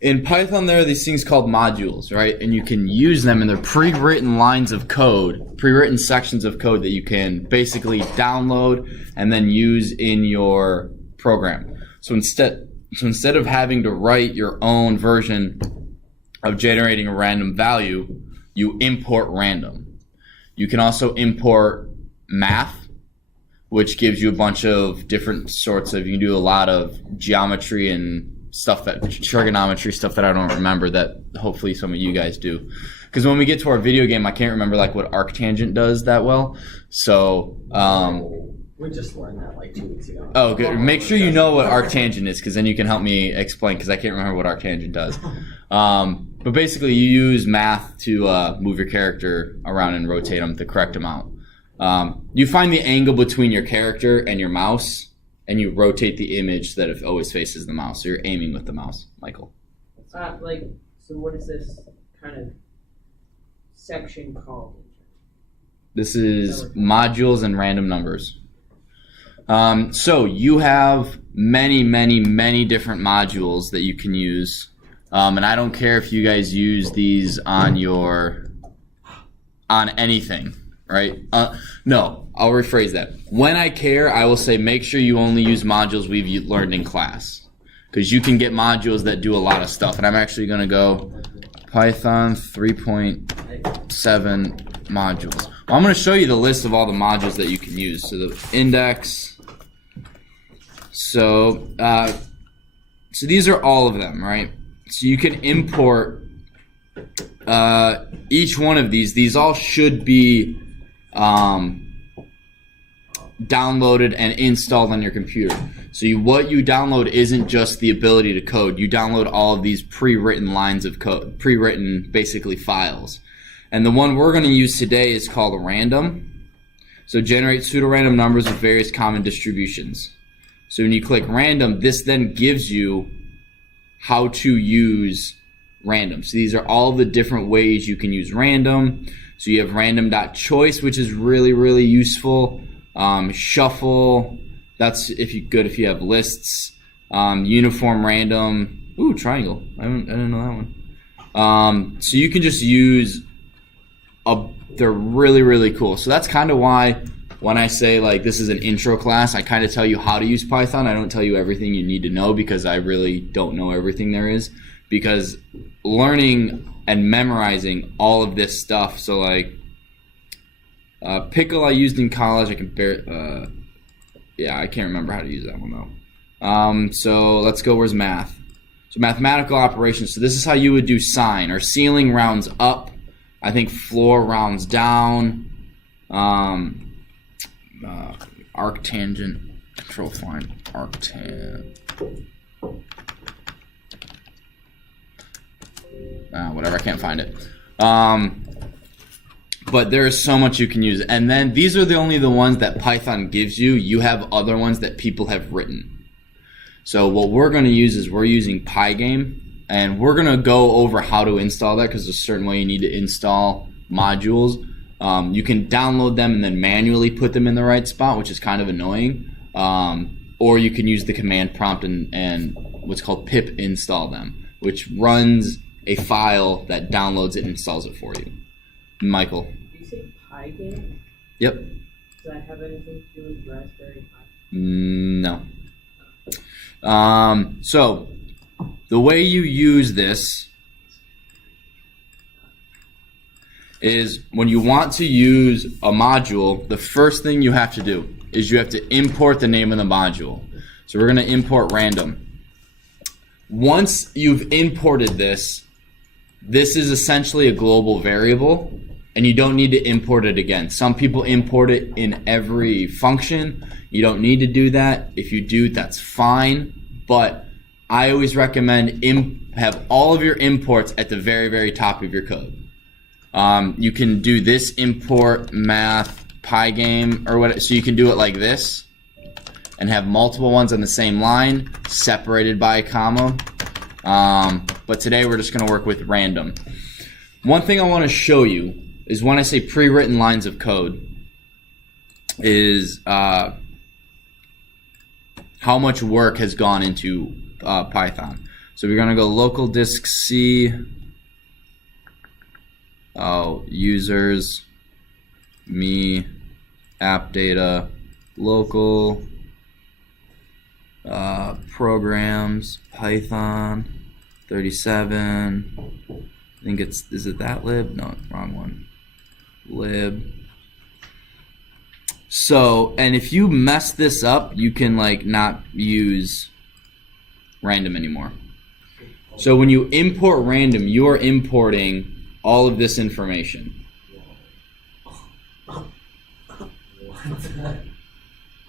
in Python, there are these things called modules, right? And you can use them, and they're pre-written lines of code, pre-written sections of code that you can basically download and then use in your program. So instead of having to write your own version of generating a random value, you import random. You can also import math, which gives you a bunch of different sorts of, you can do a lot of geometry and stuff, that trigonometry stuff that I don't remember, that hopefully some of you guys do. Because when we get to our video game, I can't remember like what arctangent does that well. So we just learned that like 2 weeks ago. Oh, good. Make sure you know what arctangent is, because then you can help me explain, because I can't remember what arctangent does. But basically, you use math to move your character around and rotate them the correct amount. You find the angle between your character and your mouse, and you rotate the image so that it always faces the mouse. So you're aiming with the mouse, Michael. So what is this kind of section called? This is modules and random numbers. So you have many different modules that you can use. And I don't care if you guys use these on anything, right? No, I'll rephrase that. When I care, I will say make sure you only use modules we've learned in class, because you can get modules that do a lot of stuff. And I'm actually going to go Python 3.7 modules. Well, I'm going to show you the list of all the modules that you can use. So the index. So these are all of them, right? So you can import each one of these. These all should be downloaded and installed on your computer. So what you download isn't just the ability to code. You download all of these pre-written lines of code, pre-written basically files. And the one we're going to use today is called random. So generate pseudo-random numbers with various common distributions. So when you click random, this then gives you how to use random. So these are all the different ways you can use random. So you have random.choice, which is really useful. Shuffle, that's if you have lists. Uniform random. Ooh, triangle. I didn't know that one. So you can just use they're really cool. So that's kind of why when I say like this is an intro class, I kind of tell you how to use Python. I don't tell you everything you need to know, because I really don't know everything there is. Because learning and memorizing all of this stuff, so like pickle I used in college, I can I can't remember how to use that one though. So let's go, where's math? So mathematical operations, so this is how you would do sine, or ceiling rounds up, I think floor rounds down, arctangent, control find, arctangent. Whatever, I can't find it. But there is so much you can use. And then these are only the ones that Python gives you. You have other ones that people have written. So what we're going to use is we're using Pygame. And we're going to go over how to install that, because there's a certain way you need to install modules. You can download them and then manually put them in the right spot, which is kind of annoying. Or you can use the command prompt and what's called pip install them, which runs a file that downloads it and installs it for you. Michael. Did you say Pygame? Yep. Does that have anything to do with Raspberry Pi? No. So the way you use this is when you want to use a module, the first thing you have to do is you have to import the name of the module. So we're going to import random. Once you've imported this is essentially a global variable, and you don't need to import it again. Some people import it in every function. You don't need to do that. If you do, that's fine. But I always recommend have all of your imports at the very top of your code. You can do this import math Pygame or what, so you can do it like this and have multiple ones on the same line separated by a comma. But today we're just going to work with random. One thing I want to show you is when I say pre-written lines of code is how much work has gone into Python. So we're gonna go local disk C. Oh, users, me, app data, local, programs, Python, 37. I think is it that lib? No, wrong one. Lib. So, and if you mess this up, you can like not use random anymore. So when you import random, you are importing all of this information. What?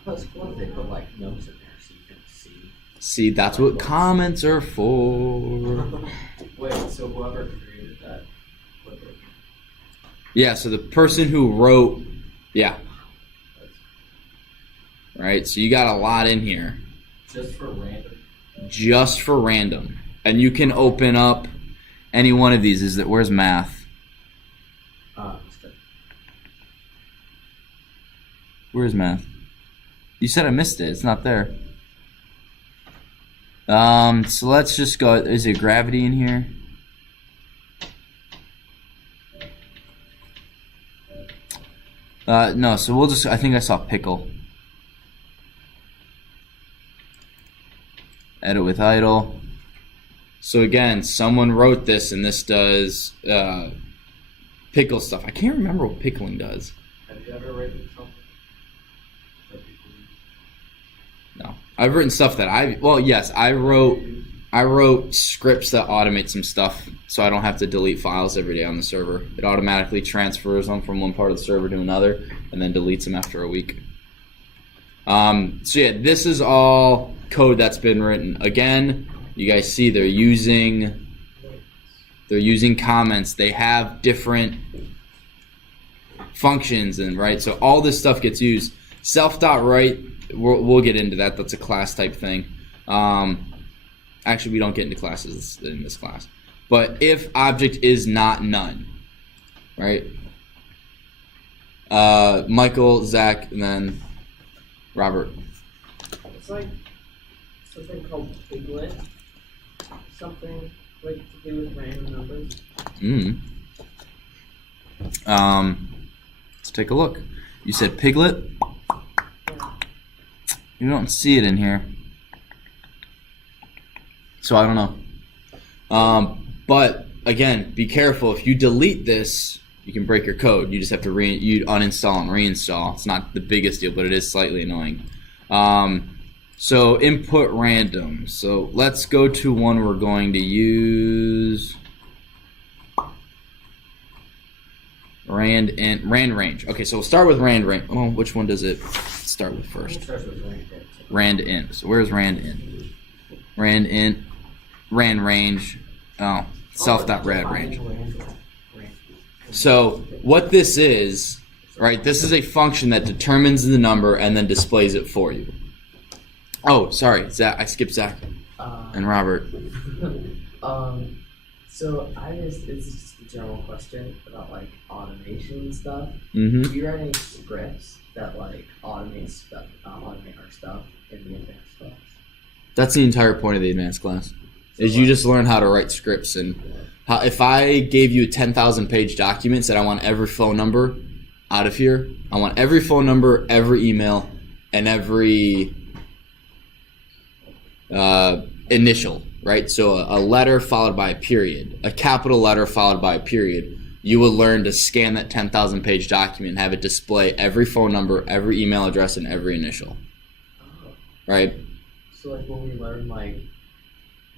That's cool. They put like notes in there so you can see. See, that's what comments are for. Wait, so whoever created that, what they Yeah, so the person who wrote, yeah. Right, so you got a lot in here. just for random. Just for random. And you can open up any one of these. Where's math? Where's math? You said I missed it. It's not there. So let's just go. Is it gravity in here? No, so we'll just, I think I saw pickle. Edit with idle. So again, someone wrote this, and this does pickle stuff. I can't remember what pickling does. Have you ever written something? No, I've written stuff that I wrote scripts that automate some stuff, so I don't have to delete files every day on the server. It automatically transfers them from one part of the server to another, and then deletes them after a week. So yeah, this is all code that's been written. Again, you guys see they're using comments. They have different functions, and right, so all this stuff gets used. Self.write, we'll get into that. That's a class type thing. Actually, we don't get into classes in this class. But if object is not none, right? Michael, Zach, and then Robert. It's like something called piglet. Something like to do with random numbers. Let's take a look. You said piglet? Yeah. You don't see it in here. So I don't know. But again, be careful. If you delete this, you can break your code. You just have to uninstall and reinstall. It's not the biggest deal, but it is slightly annoying. So input random. So let's go to one we're going to use. Randrange. Okay, so we'll start with randrange. Oh, which one does it start with first? It starts with random. Randint. So where's randint? Randint. Randrange. Oh, self.randrange. So what this is, right? This is a function that determines the number and then displays it for you. Oh, sorry, Zach. I skipped Zach and Robert. So it's just a general question about like automation and stuff. Mm-hmm. Do you write any scripts that like automate our stuff in the advanced class? That's the entire point of the advanced class. Is you just learn how to write scripts, and if I gave you a 10,000 page document, said I want every phone number out of here, I want every phone number, every email, and every initial, right? So a letter followed by a period, a capital letter followed by a period. You would learn to scan that 10,000 page document and have it display every phone number, every email address, and every initial, right? So like when we learn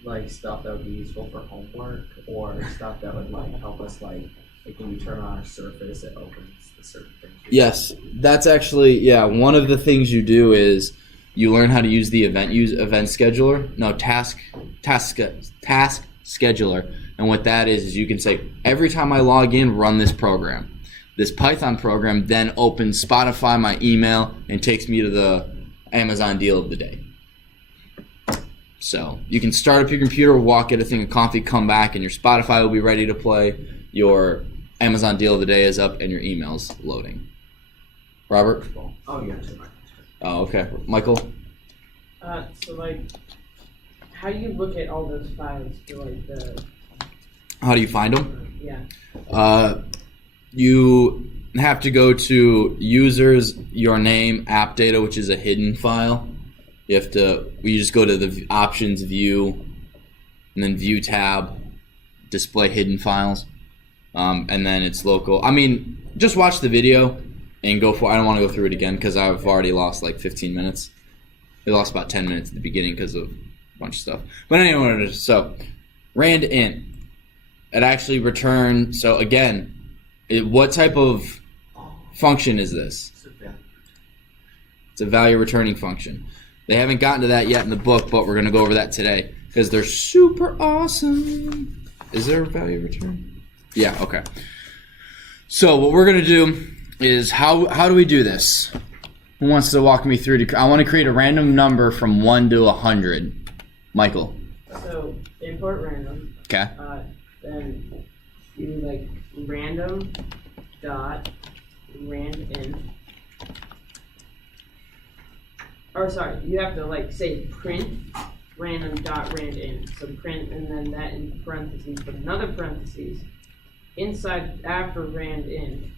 like stuff that would be useful for homework, or stuff that would like help us like when we turn on our Surface, it opens the certain things. Yes, that's actually, yeah, one of the things you do is you learn how to use the event scheduler. No, task scheduler. And what that is you can say, every time I log in, run this program. This Python program then opens Spotify, my email, and takes me to the Amazon deal of the day. So you can start up your computer, walk, get a thing of coffee, come back, and your Spotify will be ready to play. Your Amazon deal of the day is up, and your email's loading. Robert? Oh, yeah. Oh, okay. Michael? So like, how do you look at all those files for like the How do you find them? yeah? You have to go to users, your name, app data, which is a hidden file. You just go to the options view, and then view tab, display hidden files, and then it's local. I mean, just watch the video and go for. I don't want to go through it again because I've already lost like 15 minutes. We lost about 10 minutes at the beginning because of a bunch of stuff. But anyway, so randint, it actually returned. So again, what type of function is this? It's a value returning function. They haven't gotten to that yet in the book, but we're going to go over that today because they're super awesome. Is there a value return? Yeah, okay. So what we're going to do is how do we do this? Who wants to walk me through? I want to create a random number from 1 to 100. Michael. So import random. Okay. Then do like random.randint. Or sorry, you have to like say print random.randint. So print and then that in parentheses, but another parentheses inside after randint,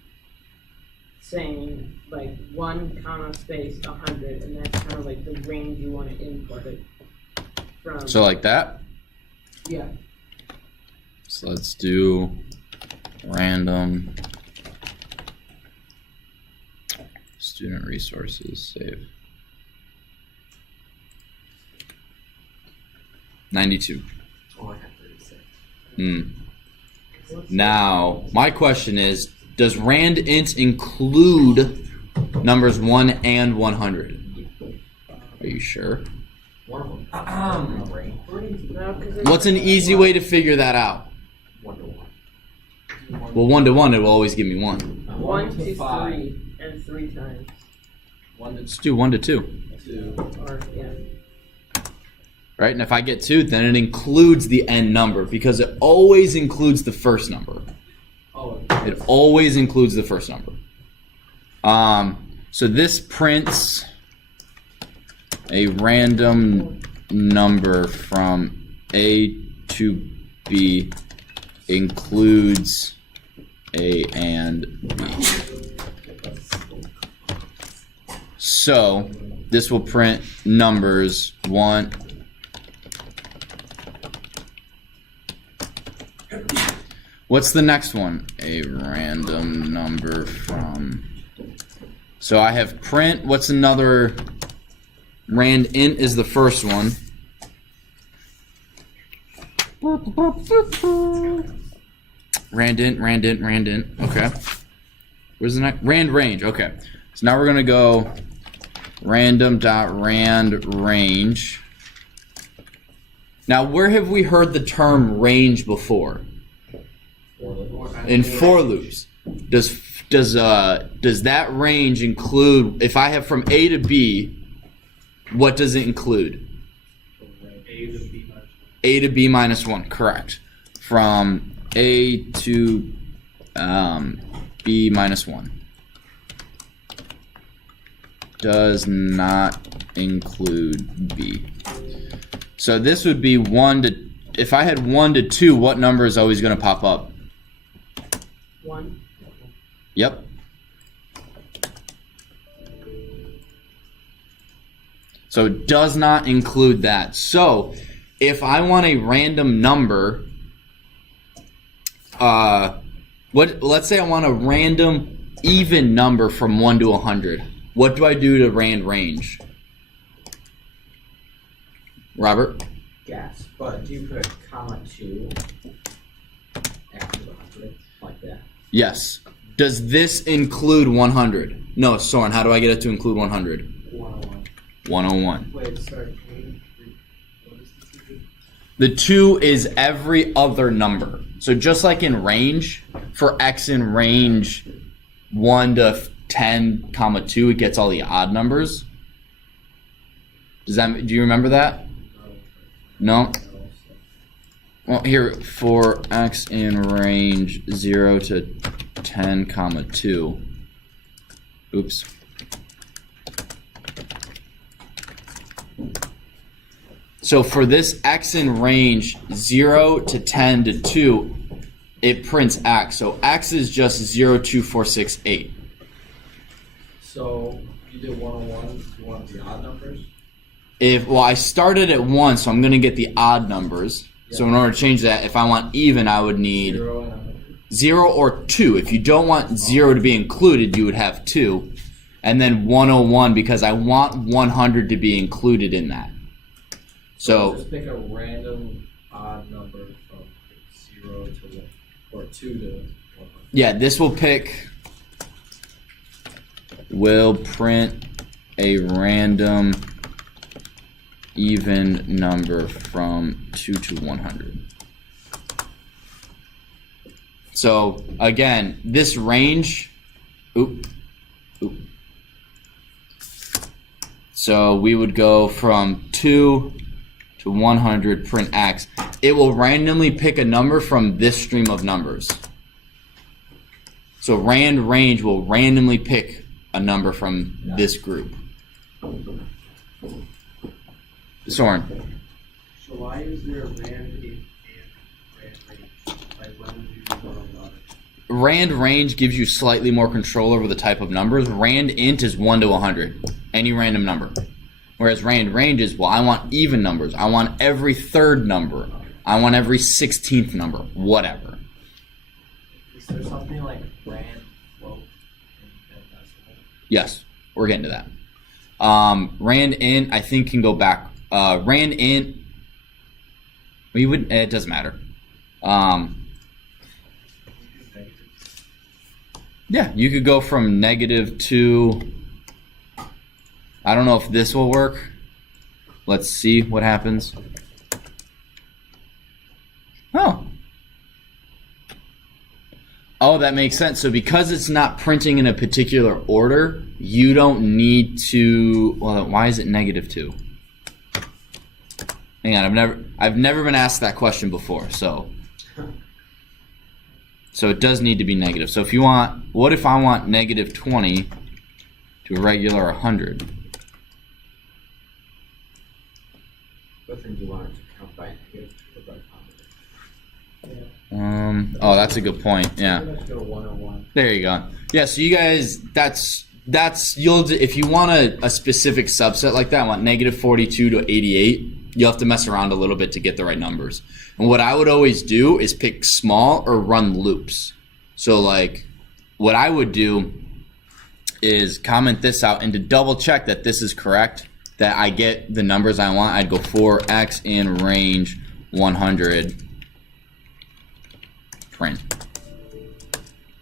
saying like 1 comma space 100, and that's kind of like the range you want to import it from. So like that? Yeah. So let's do random student resources, save. 92. Oh, I got 36. Now, my question is, does randint include numbers 1 and 100? Are you sure? One of them. No, 'cause it's- What's an easy way to figure that out? 1 to 1. Well, 1 to 1, it will always give me 1. 1 to 3 and 3 times. 1 to Let's do 1 to 2. 2. Or yeah. Right? And if I get 2, then it includes the end number because it always includes the first number. Oh, It always includes the first number. So this prints a random number from A to B includes A and B. So this will print numbers 1. What's the next one? A random number from. So I have print. What's another? Randint is the first one. Randint. Okay. Where's the next? Randrange. Okay. So now we're gonna go random.randrange. Now, where have we heard the term range before? In for loops. Does that range include, if I have from A to B, what does it include? A to B minus 1, correct. From A to B minus 1. Does not include B. So this would be 1 to, if I had 1 to 2, what number is always going to pop up? 1. Yep. So it does not include that. So if I want a random number, let's say I want a random even number from 1 to 100. What do I do to randrange? Robert? Gas. But do you put comma 2 after the 100? Like that? Yes. Does this include 100? No, Soren, how do I get it to include 100? 101. 101. Wait, sorry. The 2 is every other number. So just like in range, for x in range 1 to 10, comma 2, it gets all the odd numbers. Do you remember that? No? Well, here, for x in range 0 to 10, comma 2. Oops. So for this X in range 0 to 10 to 2, it prints X. So X is just 0, 2, 4, 6, 8. So you did 101. You want the odd numbers? Well, I started at 1, so I'm going to get the odd numbers. Yeah. So in order to change that, if I want even, I would need 0 or 2. If you don't want 0 to be included, you would have 2. And then 101 because I want 100 to be included in that. So just pick a random odd number from 0 to 1 or 2 to 100. Yeah, this will print a random even number from 2 to 100. So again, this range, so we would go from 2 to 100, print X. It will randomly pick a number from this stream of numbers. So rand range will randomly pick a number from this group. Soren. So why is there rand int and rand range? Like when would you use one or the other? Rand range gives you slightly more control over the type of numbers. Rand int is 1 to 100, any random number. Whereas rand range is, well, I want even numbers. I want every third number. I want every 16th number, whatever. Is there something like rand float in decimal? Yes, we're getting to that. Rand int, I think, can go back. Rand int, it doesn't matter. Yeah, you could go from negative to, I don't know if this will work. Let's see what happens. Oh, that makes sense. So because it's not printing in a particular order, you don't need to, well, why is it negative 2? Hang on, I've never been asked that question before, so it does need to be negative. So if you want, what if I want negative 20 to a regular 100? But then you want it to count by negative or by positive. Oh, that's a good point. Yeah. Let's go 101. There you go. Yeah, so you guys, that's if you want a specific subset like that, I want negative 42 to 88, you'll have to mess around a little bit to get the right numbers. And what I would always do is pick small or run loops. So like what I would do is comment this out, and to double check that this is correct, that I get the numbers I want, I'd go for X in range 100, print.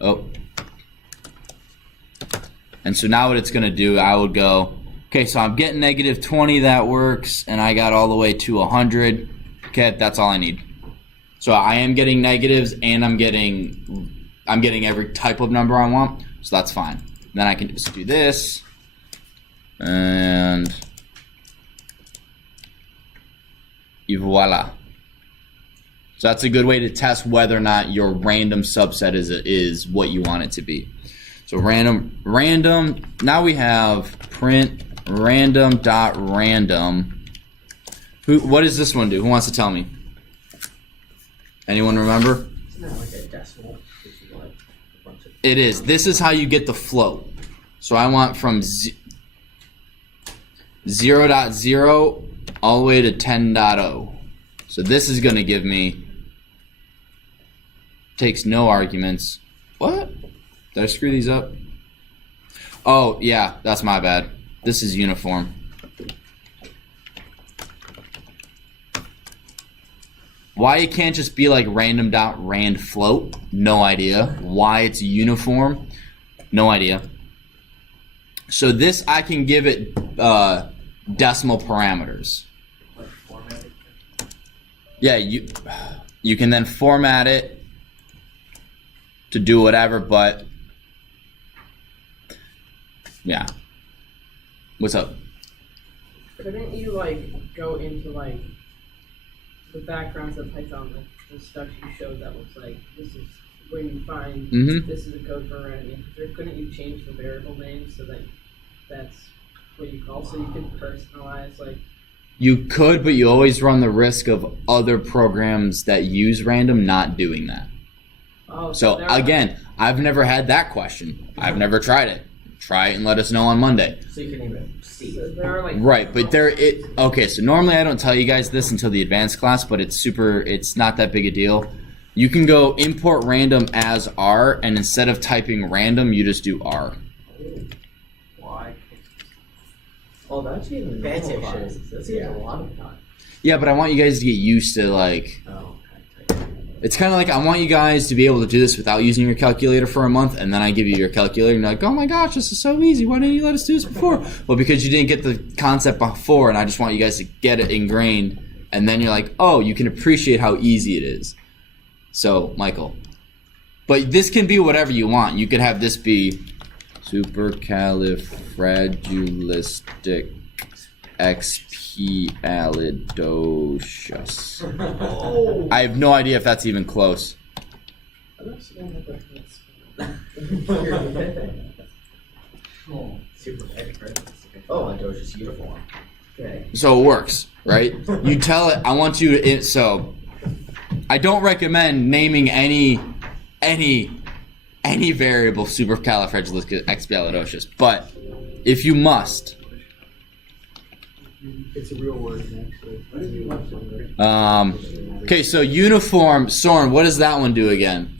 Oh. And so now what it's going to do, I would go, okay, so I'm getting negative 20, that works, and I got all the way to 100. Okay, that's all I need. So I am getting negatives, and I'm getting every type of number I want, so that's fine. Then I can just do this, and voila. So that's a good way to test whether or not your random subset is what you want it to be. So random. Now we have print random.random. What does this one do? Who wants to tell me? Anyone remember? Isn't that like a decimal? Which is like a bunch of It is. This is how you get the float. So I want from 0.0 all the way to 10.0. So this is going to give me, takes no arguments. What? Did I screw these up? Oh, yeah, that's my bad. This is uniform. Why it can't just be like random.rand float? No idea. Why it's uniform? No idea. So this, I can give it decimal parameters. like formatting. Yeah, you can then format it to do whatever, but yeah. What's up? Couldn't you like go into like the backgrounds of Python, like the stuff you showed that looks like this is where you find this is a code for a random integer? Couldn't you change the variable name so that that's what you call, so you could personalize like You could, but you always run the risk of other programs that use random not doing that. Oh, So there- again, I've never had that question. I've never tried it. Try it and let us know on Monday. So you can even see. so there are like Right, but okay, so normally I don't tell you guys this until the advanced class, but it's not that big a deal. You can go import random as R, and instead of typing random, you just do R. Why? Oh, that's even Fancy normal shit. classes. That seems a lot of time. Yeah, but I want you guys to get used to like, Oh, it's kind of like I want you guys to be able to do this without using your calculator for a month, and then I give you your calculator, and you're like, oh my gosh, this is so easy. Why didn't you let us do this before? Well, because you didn't get the concept before, and I just want you guys to get it ingrained, and then you're like, oh, you can appreciate how easy it is. So, Michael. But this can be whatever you want. You could have this be supercalifragilisticexpialidocious. Oh. I have no idea if that's even close. Super accurate. Oh, and Doja's uniform. Okay. So it works, right? You tell it, I want you to, so I don't recommend naming any variable supercalifragilisticexpialidocious, but if you must, It's a real word, actually. okay, so uniform, Soren, what does that one do again?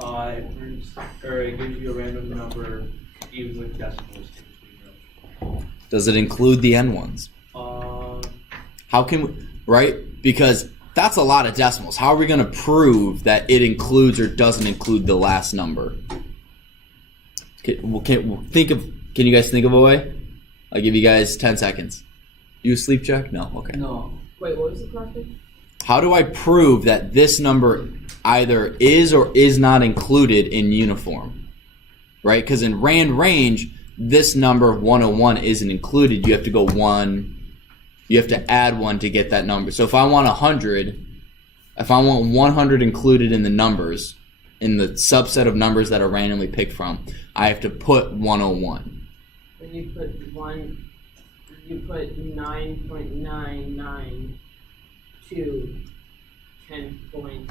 It gives you a random number, even with decimals in between Does it include the n ones? them. How can we, right? Because that's a lot of decimals. How are we going to prove that it includes or doesn't include the last number? Can you guys think of a way? I'll give you guys 10 seconds. You a sleep check? No? Okay. No. Wait, what was the question? How do I prove that this number either is or is not included in uniform? Right? Because in range, this number 101 isn't included. You have to go 1. You have to add 1 to get that number. So if I want 100, if I want 100 included in the numbers, in the subset of numbers that are randomly picked from, I have to put 101. When you put 9.99 to 10.0.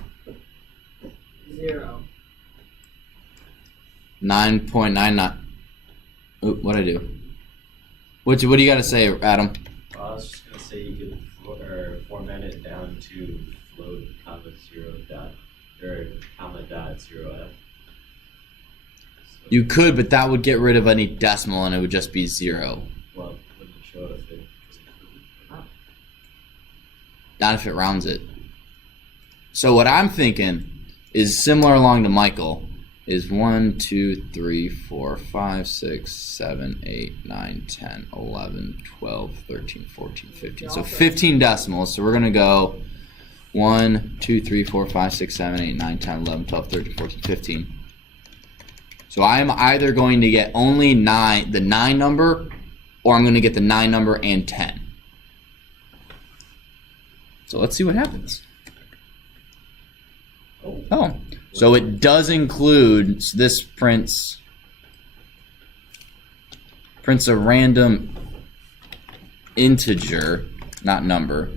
9.99. What'd I do? What do you got to say, Adam? I was just gonna say you could format it down to float comma 0 dot or comma dot 0f. So, You could, but that would get rid of any decimal, and it would just be 0. well, wouldn't show if it was included. Not if it rounds it. So what I'm thinking is similar along to Michael. Is 1, 2, 3, 4, 5, 6, 7, 8, 9, 10, 11, 12, 13, 14, 15. So 15 decimals. So we're going to go 1, 2, 3, 4, 5, 6, 7, 8, 9, 10, 11, 12, 13, 14, 15. So I am either going to get only the 9 number, or I'm going to get the 9 number and 10. So let's see what happens. Oh. So it does include, so this prints a random integer, not number,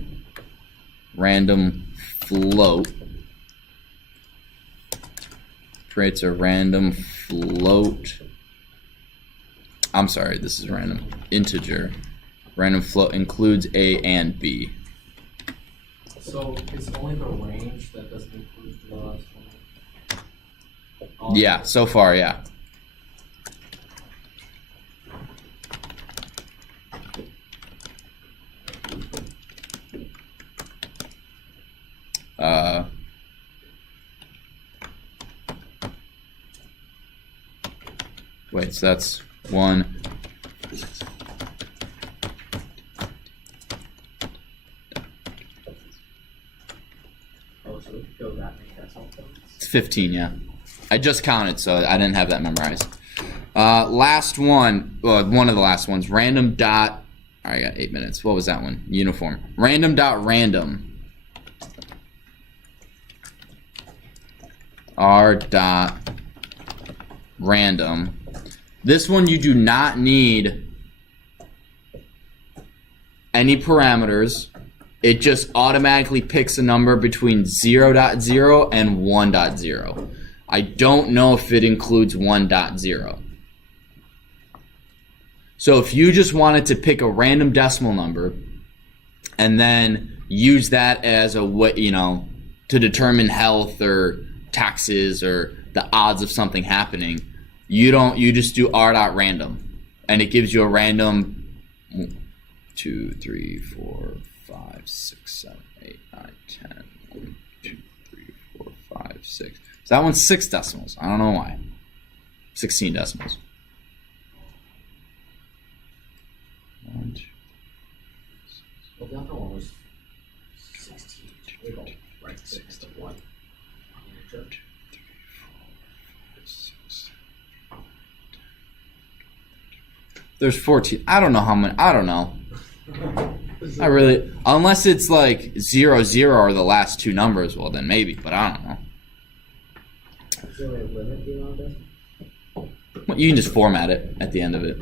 random float, prints a random float, I'm sorry, this is random integer, random float includes A and B. So it's only the range that doesn't include the last one. Yeah, so far, yeah. Wait, so that's 1. Oh, so we could go that many decimal points. It's 15, yeah. I just counted, so I didn't have that memorized. Last one, one of the last ones, random dot. All right, I got 8 minutes. What was that one? Uniform. Random.random. R.random. This one you do not need any parameters, it just automatically picks a number between 0.0 and 1.0. I don't know if it includes 1.0. So if you just wanted to pick a random decimal number and then use that as a way, to determine health or taxes or the odds of something happening, you just do r.random, and it gives you a random 1, 2, 3, 4, 5, 6, 7, 8, 9, 10. 1, 2, 3, 4, 5, 6. So that one's 6 decimals. I don't know why. 16 decimals. 1, 2. Well, the other one was 16. We don't write 6 to 1. Integer. There's 14. I don't know how many. I don't know. I really, unless it's like 0, 0 are the last 2 numbers, well then maybe, but I don't know. Is there a limit to all this? Well, you can just format it at the end of it.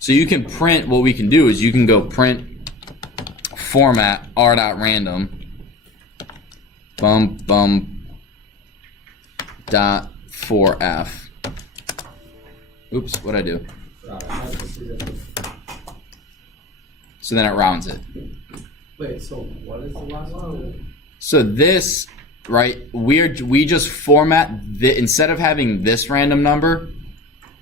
So you can print, what we can do is you can go print format r.random dot 4f. Oops, what'd I do? So then it rounds it. Wait, so what is the last one? So this, right, we just format, instead of having this random number,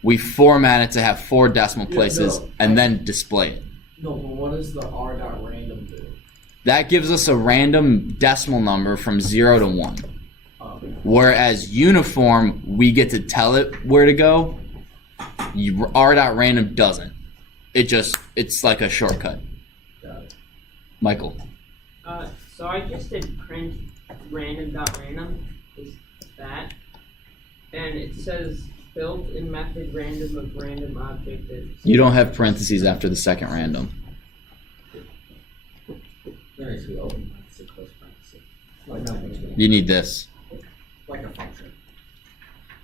we format it to have 4 decimal places and then display it. No, but what does the r.random do? That gives us a random decimal number from 0 to 1. Whereas uniform, we get to tell it where to go. R.random doesn't. It's like a shortcut. Got it. Michael. So I just did print random.random, is that, and it says built-in method random of random object is. You don't have parentheses after the second random. There needs to be open parenthesis, close parenthesis. Like nothing. You need this. Like a function.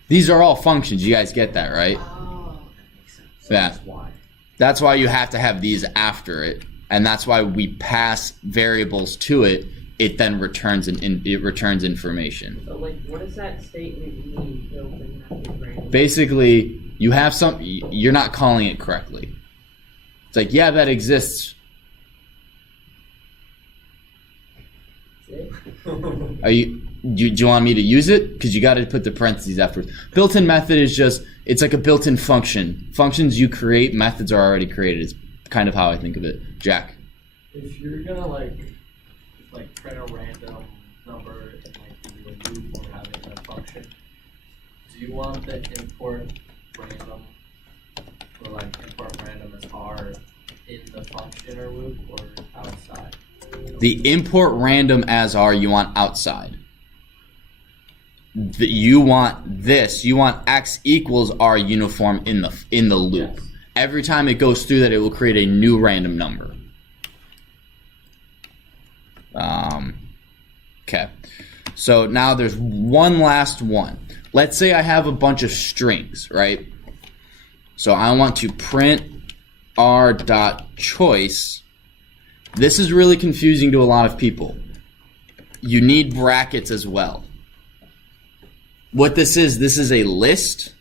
These are all functions. You guys get that, right? Oh, that makes sense. So Yeah. that's why. That's why you have to have these after it, and that's why we pass variables to it. It then returns it returns information. So like, what does that statement mean? Built-in method random. Basically, you have some. You're not calling it correctly. It's like, yeah, that exists. See? Do you want me to use it? Because you got to put the parentheses afterwards. Built-in method is just, it's like a built-in function. Functions you create, methods are already created. It's kind of how I think of it. Jack. If you're gonna like print a random number and do a loop or having a function, do you want the import random or import random as R in the function or loop or outside? The import random as R you want outside. You want this. You want X equals R uniform in the loop. Yes. Every time it goes through that, it will create a new random number. Okay. So now there's one last one. Let's say I have a bunch of strings, right? So I want to print r.choice. This is really confusing to a lot of people. You need brackets as well. What this is a list,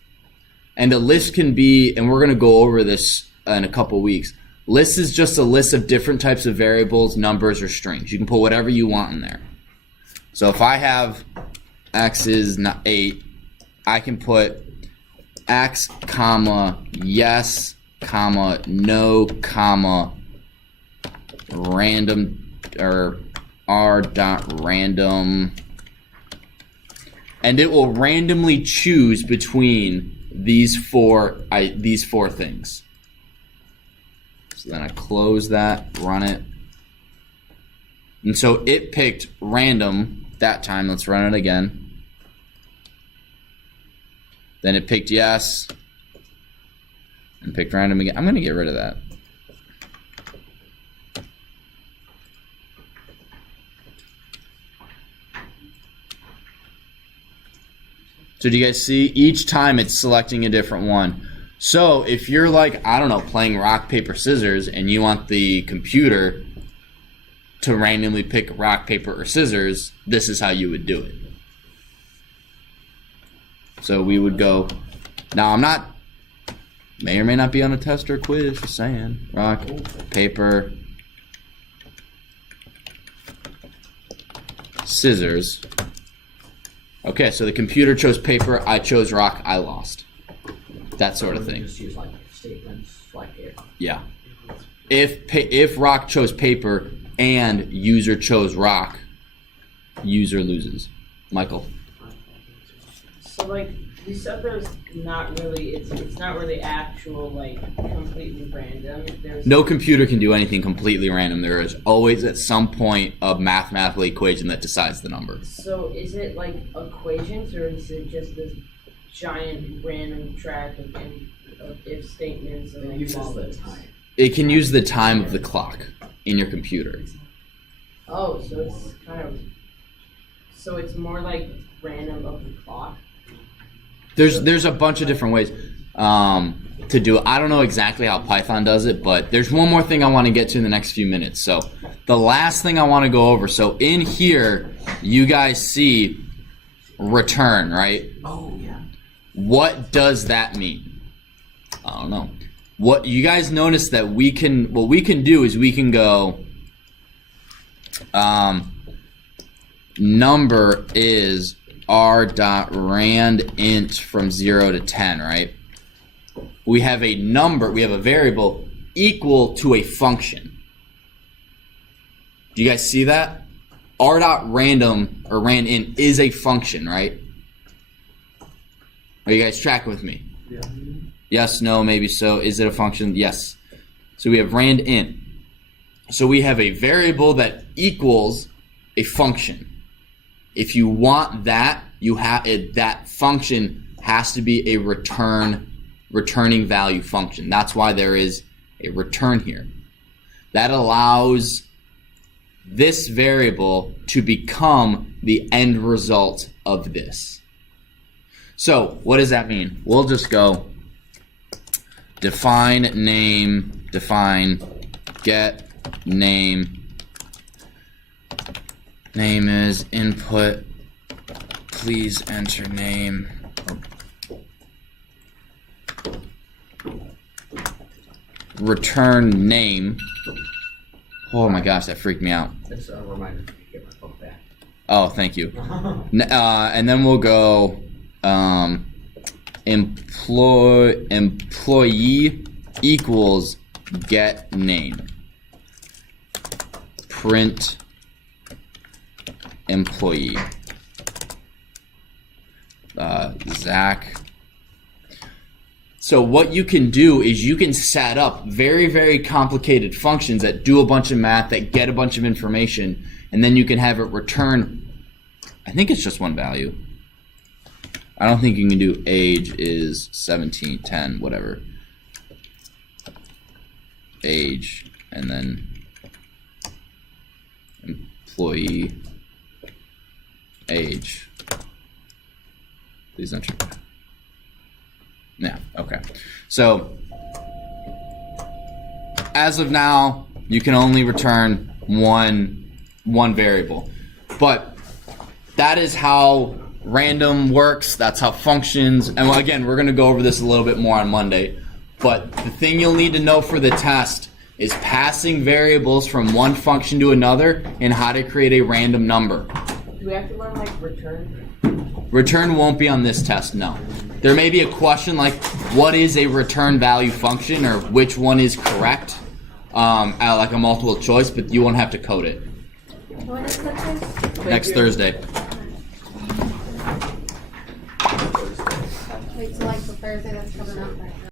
and a list can be, and we're going to go over this in a couple weeks. List is just a list of different types of variables, numbers, or strings. You can put whatever you want in there. So if I have x is 8, I can put x, comma, yes, comma, no, comma, random, or r.random, and it will randomly choose between these four things. So then I close that, run it, and so it picked random that time. Let's run it again. Then it picked yes, and picked random again. I'm going to get rid of that. So do you guys see? Each time it's selecting a different one. So if you're like, I don't know, playing rock, paper, scissors, and you want the computer to randomly pick rock, paper, or scissors, this is how you would do it. So we would go, now I'm not, may or may not be on a test or quiz, just saying. Rock, paper, scissors. Okay, so the computer chose paper, I chose rock, I lost. That sort of thing. Just use like statements like if. Yeah. If rock chose paper and user chose rock, user loses. Michael. So like you said, there's not really it's not really actual like completely random. There's No computer can do anything completely random. There is always at some point a mathematical equation that decides the number. So is it like equations or is it just this giant random track of if statements and It like uses all the this? time. It can use the time of the clock in your computer. Oh, so it's kind of so it's more like random of the clock. There's a bunch of different ways to do it. I don't know exactly how Python does it, but there's one more thing I want to get to in the next few minutes. So the last thing I want to go over. So in here, you guys see return, right? Oh yeah. What does that mean? I don't know. What you guys notice that what we can do is we can go number is r.randint from 0 to 10, right? We have a number, we have a variable equal to a function. Do you guys see that? r.random or randint is a function, right? Are you guys tracking with me? Yeah. Yes, no, maybe so. Is it a function? Yes. So we have randint. So we have a variable that equals a function. If you want that, you have that function has to be a returning value function. That's why there is a return here. That allows this variable to become the end result of this. So what does that mean? We'll just go define name, define get name. Name is input. Please enter name. Return name. Oh my gosh, that freaked me out. That's a reminder for me to get my book back. Oh, thank you. And then we'll go employee equals get name. Print employee. Zach. So what you can do is you can set up very, very complicated functions that do a bunch of math, that get a bunch of information, and then you can have it return, I think it's just one value. I don't think you can do age is 17, 10, whatever. Age, and then employee age. Please enter. Yeah, okay. So, as of now, you can only return one variable. But that is how random works. That's how functions, and again, we're going to go over this a little bit more on Monday. But the thing you'll need to know for the test is passing variables from one function to another and how to create a random number. Do we have to learn like return? Return won't be on this test, no. There may be a question like, what is a return value function, or which one is correct, like a multiple choice, but you won't have to code it. When is the test? Next Thursday. Wait till like the Thursday that's coming up.